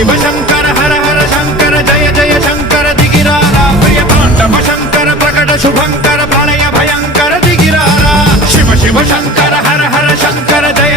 शिव शंकर हर हर शंकर जय जय शंकर दिगिरारा प्रिय तांडव शंकर प्रकट शुभंकर प्रलय भयंकर दिगिरारा शिव शिव शंकर हर हर शंकर जय